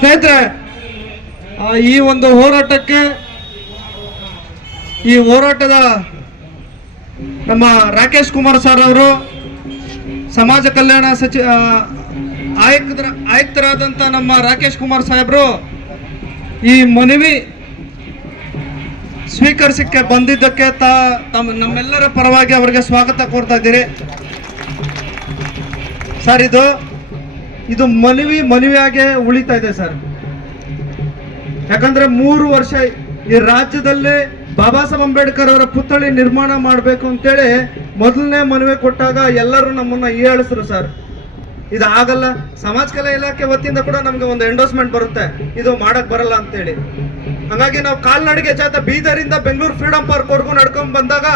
ಸ್ನೇಹಿತರೆ ಈ ಒಂದು ಹೋರಾಟಕ್ಕೆ, ಈ ಹೋರಾಟದ ನಮ್ಮ ರಾಕೇಶ್ ಕುಮಾರ್ ಸರ್ ಅವರು ಸಮಾಜ ಕಲ್ಯಾಣ ಸಚಿವ ಆಯುಕ್ತರ ಆಯುಕ್ತರಾದಂಥ ನಮ್ಮ ರಾಕೇಶ್ ಕುಮಾರ್ ಸಾಹೇಬರು ಈ ಮನವಿ ಸ್ವೀಕರಿಸಕ್ಕೆ ಬಂದಿದ್ದಕ್ಕೆ ತಾ, ತಮ್ಮ, ನಮ್ಮೆಲ್ಲರ ಪರವಾಗಿ ಅವರಿಗೆ ಸ್ವಾಗತ ಕೋರ್ತಾ ಇದ್ದೀರಿ. ಸರ್, ಇದು ಇದು ಮನವಿ ಮನವಿಯಾಗೆ ಉಳಿತಾ ಇದೆ ಸರ್. ಯಾಕಂದ್ರೆ ಮೂರು ವರ್ಷ ಈ ರಾಜ್ಯದಲ್ಲಿ ಬಾಬಾ ಸಾಹೇಬ್ ಅಂಬೇಡ್ಕರ್ ಅವರ ಪುತ್ಥಳಿ ನಿರ್ಮಾಣ ಮಾಡಬೇಕು ಅಂತೇಳಿ ಮೊದಲನೇ ಮನವಿ ಕೊಟ್ಟಾಗ ಎಲ್ಲರೂ ನಮ್ಮನ್ನ ಹೇಳಿಸ್ರು ಸರ್. ಇದು ಆಗಲ್ಲ ಸಮಾಜ ಕಲಾ ಇಲಾಖೆ ವತಿಯಿಂದ ಕೂಡ ನಮ್ಗೆ ಒಂದು ಎಂಡೋಸ್ಮೆಂಟ್ ಬರುತ್ತೆ. ಇದು ಮಾಡಕ್ ಬರಲ್ಲ ಅಂತೇಳಿ. ಹಂಗಾಗಿ ನಾವು ಕಾಲ್ನಡಿಗೆ ಜಾತ ಬೀದರಿಂದ ಬೆಂಗಳೂರು ಫ್ರೀಡಂ ಪಾರ್ಕ್ ವರ್ಗು ನಡ್ಕೊಂಡ್ ಬಂದಾಗ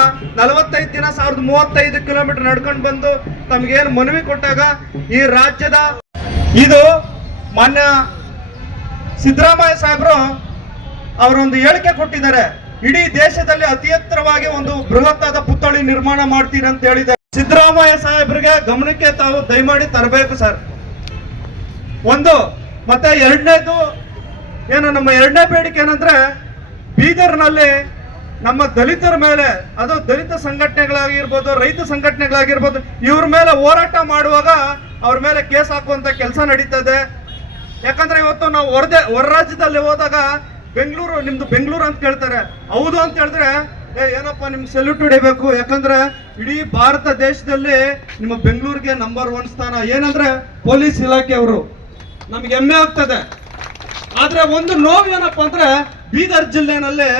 ನಲವತ್ತೈದು ದಿನ ಸಾವಿರದ ಮೂವತ್ತೈದು ಕಿಲೋಮೀಟರ್ ನಡ್ಕೊಂಡು ಬಂದು ತಮಗೇನು ಮನವಿ ಕೊಟ್ಟಾಗ ಈ ರಾಜ್ಯದ ಇದು ಮಾನ್ಯ ಸಿದ್ದರಾಮಯ್ಯ ಸಾಹೇಬರು ಅವರೊಂದು ಹೇಳಿಕೆ ಕೊಟ್ಟಿದ್ದಾರೆ. ಇಡೀ ದೇಶದಲ್ಲಿ ಅತಿ ಎತ್ತರವಾಗಿ ಒಂದು ಬೃಹತ್ತಾದ ಪುತ್ಥಳಿ ನಿರ್ಮಾಣ ಮಾಡ್ತೀರಿ ಅಂತ ಹೇಳಿದ್ದಾರೆ. ಸಿದ್ದರಾಮಯ್ಯ ಸಾಹೇಬರಿಗೆ ಗಮನಕ್ಕೆ ತಾವು ದಯಮಾಡಿ ತರಬೇಕು ಸರ್. ಒಂದು, ಮತ್ತೆ ಎರಡನೇದು ಏನು, ನಮ್ಮ ಎರಡನೇ ಬೇಡಿಕೆ ಏನಂದ್ರೆ ಬೀದರ್ನಲ್ಲಿ ನಮ್ಮ ದಲಿತರ ಮೇಲೆ, ಅದು ದಲಿತ ಸಂಘಟನೆಗಳಾಗಿರ್ಬೋದು, ರೈತ ಸಂಘಟನೆಗಳಾಗಿರ್ಬೋದು, ಇವ್ರ ಮೇಲೆ ಹೋರಾಟ ಮಾಡುವಾಗ ಅವ್ರ ಮೇಲೆ ಕೇಸ್ ಹಾಕುವಂತ ಕೆಲಸ ನಡೀತದೆ. ಯಾಕಂದ್ರೆ ಇವತ್ತು ನಾವು ಹೊರದೆ, ಹೊರ ರಾಜ್ಯದಲ್ಲಿ ಹೋದಾಗ ಬೆಂಗಳೂರು, ನಿಮ್ದು ಬೆಂಗಳೂರು ಅಂತ ಕೇಳ್ತಾರೆ. ಹೌದು ಅಂತ ಹೇಳಿದ್ರೆ, ಏ, ಏನಪ್ಪ, ನಿಮ್ಗೆ ಸೆಲ್ಯೂಟ್ ಹೊಡಿಬೇಕು. ಯಾಕಂದ್ರೆ ಇಡೀ ಭಾರತ ದೇಶದಲ್ಲಿ ನಿಮ್ಮ ಬೆಂಗಳೂರಿಗೆ ನಂಬರ್ ಒನ್ ಸ್ಥಾನ. ಏನಂದ್ರೆ ಪೊಲೀಸ್ ಇಲಾಖೆಯವರು ನಮ್ಗೆ ಹೆಮ್ಮೆ ಆಗ್ತದೆ. ಆದ್ರೆ ಒಂದು ನೋವು ಏನಪ್ಪ ಅಂದ್ರೆ ಬೀದರ್ ಜಿಲ್ಲೆನಲ್ಲಿ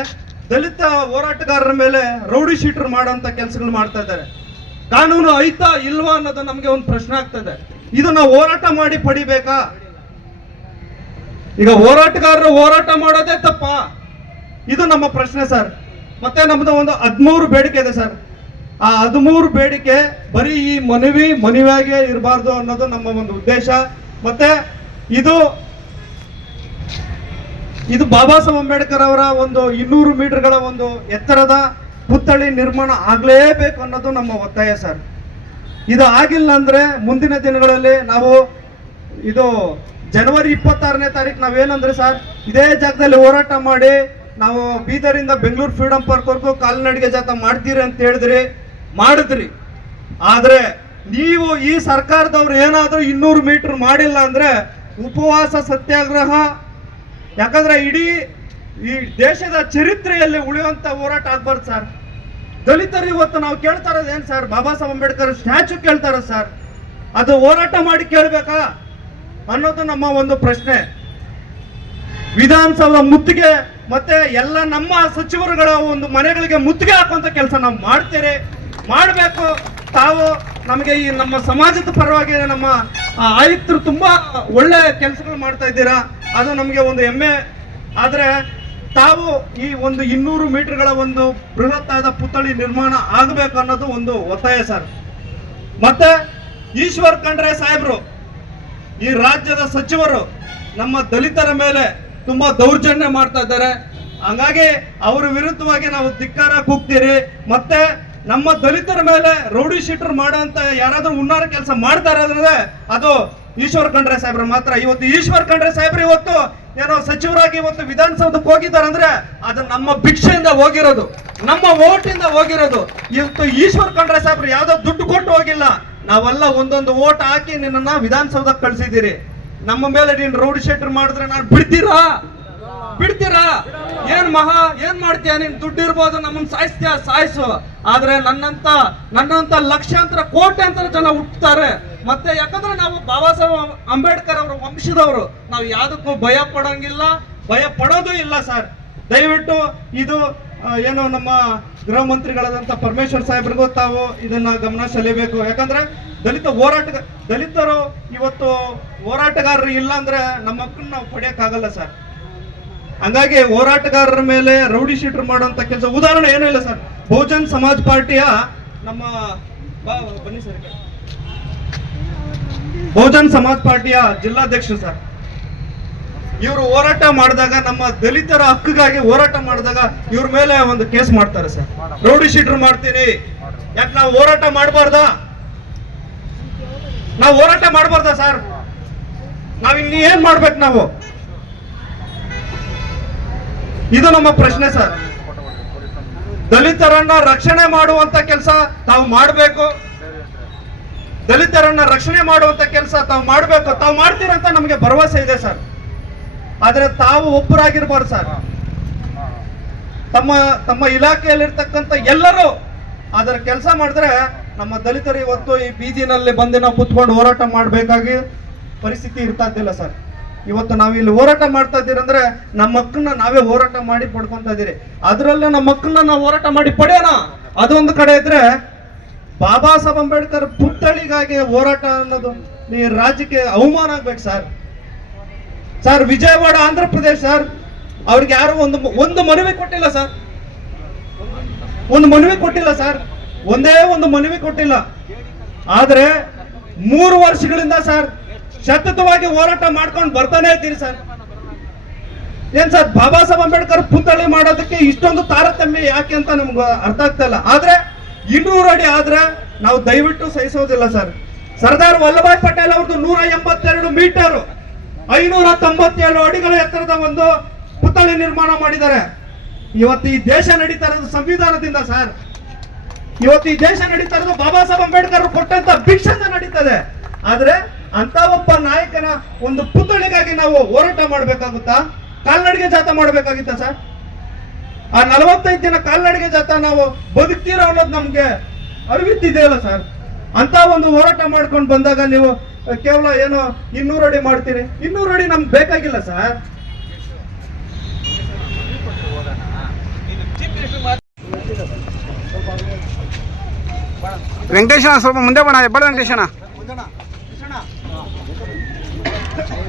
ದಲಿತ ಹೋರಾಟಗಾರರ ಮೇಲೆ ರೌಡಿ ಶೀಟರ್ ಮಾಡೋಂಥ ಕೆಲಸಗಳು ಮಾಡ್ತಾ ಇದ್ದಾರೆ. ಕಾನೂನು ಐತಾ ಇಲ್ವಾ ಅನ್ನೋದು ನಮಗೆ ಒಂದು ಪ್ರಶ್ನೆ ಆಗ್ತದೆ ಇದು. ನಾವು ಹೋರಾಟ ಮಾಡಿ ಪಡಿಬೇಕಾ? ಈಗ ಹೋರಾಟಗಾರರು ಹೋರಾಟ ಮಾಡೋದೇ ತಪ್ಪ? ಇದು ನಮ್ಮ ಪ್ರಶ್ನೆ ಸರ್. ಮತ್ತೆ ನಮ್ದು ಒಂದು ಹದಿಮೂರು ಬೇಡಿಕೆ ಇದೆ ಸರ್. ಆ ಹದಿಮೂರು ಬೇಡಿಕೆ ಬರೀ ಈ ಮನವಿ ಮನವಿಯಾಗೆ ಇರಬಾರ್ದು ಅನ್ನೋದು ನಮ್ಮ ಒಂದು ಉದ್ದೇಶ. ಮತ್ತೆ ಇದು ಇದು ಬಾಬಾ ಸಾಹೇಬ್ ಅಂಬೇಡ್ಕರ್ ಅವರ ಒಂದು ಇನ್ನೂರು ಮೀಟರ್ಗಳ ಒಂದು ಎತ್ತರದ ಪುತ್ಥಳಿ ನಿರ್ಮಾಣ ಆಗಲೇಬೇಕು ಅನ್ನೋದು ನಮ್ಮ ಒತ್ತಾಯ, ಸರ್. ಇದು ಆಗಿಲ್ಲ ಅಂದ್ರೆ ಮುಂದಿನ ದಿನಗಳಲ್ಲಿ ನಾವು ಇದು ಜನವರಿ ಇಪ್ಪತ್ತಾರನೇ ತಾರೀಕು ನಾವೇನಂದ್ರೆ ಸರ್, ಇದೇ ಜಾಗದಲ್ಲಿ ಹೋರಾಟ ಮಾಡಿ ನಾವು ಬೀದರಿಂದ ಬೆಂಗಳೂರು ಫ್ರೀಡಂ ಪಾರ್ಕ್ ವರ್ಗು ಕಾಲ್ನಡಿಗೆ ಜಾತ ಮಾಡ್ತೀರಿ ಅಂತ ಹೇಳಿದ್ರಿ, ಮಾಡಿದ್ರಿ. ಆದರೆ ನೀವು ಈ ಸರ್ಕಾರದವ್ರು ಏನಾದರೂ ಇನ್ನೂರು ಮೀಟರ್ ಮಾಡಿಲ್ಲ ಅಂದ್ರೆ ಉಪವಾಸ, ಸತ್ಯಾಗ್ರಹ ಯಾಕಂದ್ರೆ ಇಡೀ ಈ ದೇಶದ ಚರಿತ್ರೆಯಲ್ಲಿ ಉಳಿಯುವಂತ ಹೋರಾಟ ಆಗ್ಬಾರ್ದು ಸರ್. ದಲಿತರು ಇವತ್ತು ನಾವು ಕೇಳ್ತಾ ಇರೋದು ಏನ್ ಸರ್? ಬಾಬಾ ಸಾಹೇಬ್ ಅಂಬೇಡ್ಕರ್ ಸ್ಟ್ಯಾಚು ಕೇಳ್ತಾರ ಸರ್. ಅದು ಹೋರಾಟ ಮಾಡಿ ಕೇಳ್ಬೇಕಾ? ಅನ್ನೋದು ನಮ್ಮ ಒಂದು ಪ್ರಶ್ನೆ. ವಿಧಾನಸೌಧ ಮುತ್ತಿಗೆ ಮತ್ತೆ ಎಲ್ಲ ನಮ್ಮ ಸಚಿವರುಗಳ ಒಂದು ಮನೆಗಳಿಗೆ ಮುತ್ತಿಗೆ ಹಾಕುವಂತ ಕೆಲಸ ನಾವು ಮಾಡ್ತೇವೆ. ಮಾಡಬೇಕು. ತಾವು ನಮಗೆ ಈ ನಮ್ಮ ಸಮಾಜದ ಪರವಾಗಿ ನಮ್ಮ ಆಯುಕ್ತರು ತುಂಬಾ ಒಳ್ಳೆ ಕೆಲಸಗಳು ಮಾಡ್ತಾ ಇದ್ದೀರಾ? ಅದು ನಮಗೆ ಒಂದು ಹೆಮ್ಮೆ. ಆದರೆ ತಾವು ಈ ಒಂದು ಇನ್ನೂರು ಮೀಟರ್ಗಳ ಒಂದು ಬೃಹತ್ತಾದ ಪುತ್ಥಳಿ ನಿರ್ಮಾಣ ಆಗಬೇಕು ಅನ್ನೋದು ಒಂದು ಒತ್ತಾಯ ಸರ್. ಮತ್ತೆ ಈಶ್ವರ್ ಖಂಡ್ರೆ ಸಾಹೇಬ್ರು, ಈ ರಾಜ್ಯದ ಸಚಿವರು ನಮ್ಮ ದಲಿತರ ಮೇಲೆ ತುಂಬಾ ದೌರ್ಜನ್ಯ ಮಾಡ್ತಾ ಇದ್ದಾರೆ. ಹಂಗಾಗಿ ಅವರ ವಿರುದ್ಧವಾಗಿ ನಾವು ಧಿಕ್ಕಾರ ಕೂಗ್ತೀರಿ. ಮತ್ತೆ ನಮ್ಮ ದಲಿತರ ಮೇಲೆ ರೌಡಿ ಶೀಟರ್ ಮಾಡೋಂತ ಯಾರಾದ್ರೂ ಉನ್ನಾರ ಕೆಲಸ ಮಾಡ್ತಾರೆ ಅದು ಈಶ್ವರ್ ಖಂಡ್ರೆ ಸಾಹೇಬ್ರು ಮಾತ್ರ. ಇವತ್ತು ಈಶ್ವರ್ ಖಂಡ್ರೆ ಸಾಹೇಬ್ರು ಇವತ್ತು ಏನೋ ಸಚಿವರಾಗಿ ಇವತ್ತು ವಿಧಾನಸೌಧಕ್ಕೆ ಹೋಗಿದ್ದಾರೆ ಅಂದ್ರೆ ಅದು ನಮ್ಮ ಭಿಕ್ಷೆಯಿಂದ ಹೋಗಿರೋದು. ನಮ್ಮ ಓಟಿಂದ ಹೋಗಿರೋದು. ಇವತ್ತು ಈಶ್ವರ್ ಖಂಡ್ರೆ ಸಾಹೇಬ್ರು ಯಾವ್ದೋ ದುಡ್ಡು ಕೊಟ್ಟು ಹೋಗಿಲ್ಲ. ನಾವೆಲ್ಲ ಒಂದೊಂದು ಓಟ್ ಹಾಕಿ ನಿನ್ನ ವಿಧಾನಸೌಧಕ್ಕೆ ಕಳ್ಸಿದ್ದೀರಿ. ನಮ್ಮ ಮೇಲೆ ನೀನ್ ರೋಡ್ ಶೆಟ್ರ್ ಮಾಡಿದ್ರೆ ನಾನು ಬಿಡ್ತೀರಾ? ಬಿಡ್ತೀರಾ? ಏನ್ ಮಹಾ, ಏನ್ ಮಾಡ್ತೀಯ? ನೀನ್ ದುಡ್ಡು ಇರ್ಬೋದು, ನಮ್ಮನ್ನ ಸಾಯಿಸ್ತೀಯ? ಸಾಯಿಸು. ಆದ್ರೆ ನನ್ನಂತ ನನ್ನಂತ ಲಕ್ಷಾಂತರ, ಕೋಟ್ಯಾಂತರ ಜನ ಹುಟ್ಟುತ್ತಾರೆ ಮತ್ತೆ ಯಾಕಂದ್ರೆ ನಾವು ಬಾಬಾ ಸಾಹೇಬ್ ಅಂಬೇಡ್ಕರ್ ಅವರ ವಂಶದವರು. ನಾವು ಯಾವುದಕ್ಕೂ ಭಯ ಪಡೋಂಗಿಲ್ಲ. ಭಯ ಪಡೋದು ಇಲ್ಲ ಸರ್. ದಯವಿಟ್ಟು ಇದು ಏನು ನಮ್ಮ ಗೃಹ ಮಂತ್ರಿಗಳಾದಂತ ಪರಮೇಶ್ವರ್ ಸಾಹೇಬ್ರಿಗೂ ತಾವು ಇದನ್ನ ಗಮನ ಸೆಳೆಯಬೇಕು. ಯಾಕಂದ್ರೆ ದಲಿತ ಹೋರಾಟ, ದಲಿತರು ಇವತ್ತು ಹೋರಾಟಗಾರರು ಇಲ್ಲ ಅಂದ್ರೆ ನಮ್ಮ ಮಕ್ಕಳನ್ನ ನಾವು ಪಡೆಯಕ್ಕಾಗಲ್ಲ ಸರ್. ಹಂಗಾಗಿ ಹೋರಾಟಗಾರರ ಮೇಲೆ ರೌಡಿ ಶೀಟರ್ ಮಾಡುವಂತ ಕೆಲಸ. ಉದಾಹರಣೆ ಏನೂ ಇಲ್ಲ ಸರ್. ಬಹುಜನ್ ಸಮಾಜ್ ಪಾರ್ಟಿಯ ನಮ್ಮ ಬನ್ನಿ ಸರ್. ಬಹುಜನ್ ಸಮಾಜ್ ಪಾರ್ಟಿಯ ಜಿಲ್ಲಾಧ್ಯಕ್ಷರು ಸರ್. ಇವರು ಹೋರಾಟ ಮಾಡಿದಾಗ ನಮ್ಮ ದಲಿತರ ಹಕ್ಕಿಗಾಗಿ ಹೋರಾಟ ಮಾಡಿದಾಗ ಇವ್ರ ಮೇಲೆ ಒಂದು ಕೇಸ್ ಮಾಡ್ತಾರೆ ಸರ್. ರೌಡಿ ಶೀಟರ್ ಮಾಡ್ತೀನಿ. ಯಾಕೆ ನಾವು ಹೋರಾಟ ಮಾಡಬಾರ್ದ? ನಾವು ಹೋರಾಟ ಮಾಡಬಾರ್ದ ಸರ್? ನಾವ್ ಇನ್ನು ಏನ್ ಮಾಡ್ಬೇಕು ನಾವು? ಇದು ನಮ್ಮ ಪ್ರಶ್ನೆ ಸರ್. ದಲಿತರನ್ನ ರಕ್ಷಣೆ ಮಾಡುವಂತ ಕೆಲಸ ತಾವು ಮಾಡಬೇಕು. ದಲಿತರನ್ನ ರಕ್ಷಣೆ ಮಾಡುವಂತ ಕೆಲಸ ತಾವು ಮಾಡಬೇಕು ತಾವು ಮಾಡ್ತೀರಂತ ನಮಗೆ ಭರವಸೆ ಇದೆ ಸರ್. ಆದರೆ ತಾವು ಒಬ್ಬರಾಗಿರ್ಬಾರ್ದು ಸರ್. ತಮ್ಮ ತಮ್ಮ ಇಲಾಖೆಯಲ್ಲಿರ್ತಕ್ಕಂಥ ಎಲ್ಲರೂ ಅದರ ಕೆಲಸ ಮಾಡಿದ್ರೆ ನಮ್ಮ ದಲಿತರು ಇವತ್ತು ಈ ಬೀದಿನಲ್ಲಿ ಬಂದು ನಾವು ಕುತ್ಕೊಂಡು ಹೋರಾಟ ಮಾಡಬೇಕಾಗಿ ಪರಿಸ್ಥಿತಿ ಇರ್ತಾ ಇದ್ದಿಲ್ಲ ಸರ್. ಇವತ್ತು ನಾವು ಇಲ್ಲಿ ಹೋರಾಟ ಮಾಡ್ತಾ ಇದ್ದೀರಿ ಅಂದ್ರೆ ನಮ್ಮ ಮಕ್ಕಳನ್ನ ನಾವೇ ಹೋರಾಟ ಮಾಡಿ ಪಡ್ಕೊಂತ ಇದ್ದೀರಿ. ಅದರಲ್ಲೇ ನಮ್ಮ ಮಕ್ಕಳನ್ನ ನಾವು ಹೋರಾಟ ಮಾಡಿ ಪಡೆಯೋಣ. ಅದೊಂದು ಕಡೆ ಇದ್ರೆ ಬಾಬಾ ಸಾಹೇಬ್ ಅಂಬೇಡ್ಕರ್ ಪುತ್ಥಳಿಗಾಗಿ ಹೋರಾಟ ಅನ್ನೋದು ಈ ರಾಜ್ಯಕ್ಕೆ ಅವಮಾನ ಆಗ್ಬೇಕು sir. Sir, Vijayawada Andhra Pradesh sir, ಅವ್ರಿಗೆ ಯಾರು ಒಂದು ಒಂದು ಮನವಿ ಕೊಟ್ಟಿಲ್ಲ ಸರ್. ಒಂದು ಮನವಿ ಕೊಟ್ಟಿಲ್ಲ ಸರ್. ಒಂದೇ ಒಂದು ಮನವಿ ಕೊಟ್ಟಿಲ್ಲ. ಆದ್ರೆ ಮೂರು ವರ್ಷಗಳಿಂದ ಸರ್, ಸತತವಾಗಿ ಹೋರಾಟ ಮಾಡ್ಕೊಂಡು ಬರ್ತಾನೆ ಇದ್ದೀರಿ ಸರ್. ಏನ್ ಸರ್, ಬಾಬಾ ಸಾಹೇಬ್ ಅಂಬೇಡ್ಕರ್ ಪುತ್ಥಳಿ ಮಾಡೋದಕ್ಕೆ ಇಷ್ಟೊಂದು ತಾರತಮ್ಯ ಯಾಕೆ ಅಂತ ನಮ್ಗೆ ಅರ್ಥ ಆಗ್ತಾ ಇಲ್ಲ. ಆದ್ರೆ ಇನ್ನೂರು ಅಡಿ ಆದ್ರೆ ನಾವು ದಯವಿಟ್ಟು ಸಹಿಸೋದಿಲ್ಲ ಸರ್. ಸರ್ದಾರ್ ವಲ್ಲಭಾಯ್ ಪಟೇಲ್ ಅವ್ರದ್ದು ನೂರ ಎಂಬತ್ತೆರಡು ಮೀಟರ್. ಐನೂರ ತೊಂಬತ್ತೇಳು ಅಡಿಗಳ ಎತ್ತರದ ಒಂದು ಪುತ್ಥಳಿ ನಿರ್ಮಾಣ ಮಾಡಿದ್ದಾರೆ. ಇವತ್ತು ಈ ದೇಶ ನಡೀತಾ ಇರೋದು ಸಂವಿಧಾನದಿಂದ ಸರ್. ಇವತ್ತು ಈ ದೇಶ ನಡೀತಾ ಇರೋದು ಬಾಬಾ ಸಾಹೇಬ್ ಅಂಬೇಡ್ಕರ್ ಕೊಟ್ಟಂತ ಭಿಕ್ಷೆಯಿಂದ ನಡೀತದೆ. ಆದ್ರೆ ಅಂತ ಒಬ್ಬ ನಾಯಕನ ಒಂದು ಪುತ್ಥಳಿಗಾಗಿ ನಾವು ಹೋರಾಟ ಮಾಡ್ಬೇಕಾಗುತ್ತಾ? ಕಾಲ್ನಡಿಗೆ ಜಾಥಾ ಮಾಡ್ಬೇಕಾಗಿತ್ತ ಸರ್? ಆ ನಲವತ್ತೈದು ದಿನ ಕಾಲ್ನಡಿಗೆ ಜಾತ ನಾವು ಬದುಕ್ತೀರೋ ಅನ್ನೋದು ನಮ್ಗೆ ಅರಿವಿತ್ತಿದೆಯಲ್ಲ ಸರ್? ಅಂತ ಒಂದು ಹೋರಾಟ ಮಾಡ್ಕೊಂಡು ಬಂದಾಗ ನೀವು ಕೇವಲ ಏನೋ ಇನ್ನೂರು ಅಡಿ ಮಾಡ್ತೀರಿ. ಇನ್ನೂರು ಅಡಿ ನಮ್ಗೆ ಬೇಕಾಗಿಲ್ಲ ಸರ್. ವೆಂಕಟೇಶನ ಸ್ವಲ್ಪ ಮುಂದೆ ಬಣ ಎಬ್ಬಡ ವೆಂಕಟೇಶನ.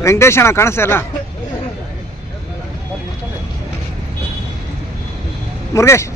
ವೆಂಕಟೇಶನ ಕಾಣಿಸ್ತಾ ಇಲ್ಲ. Murgesh.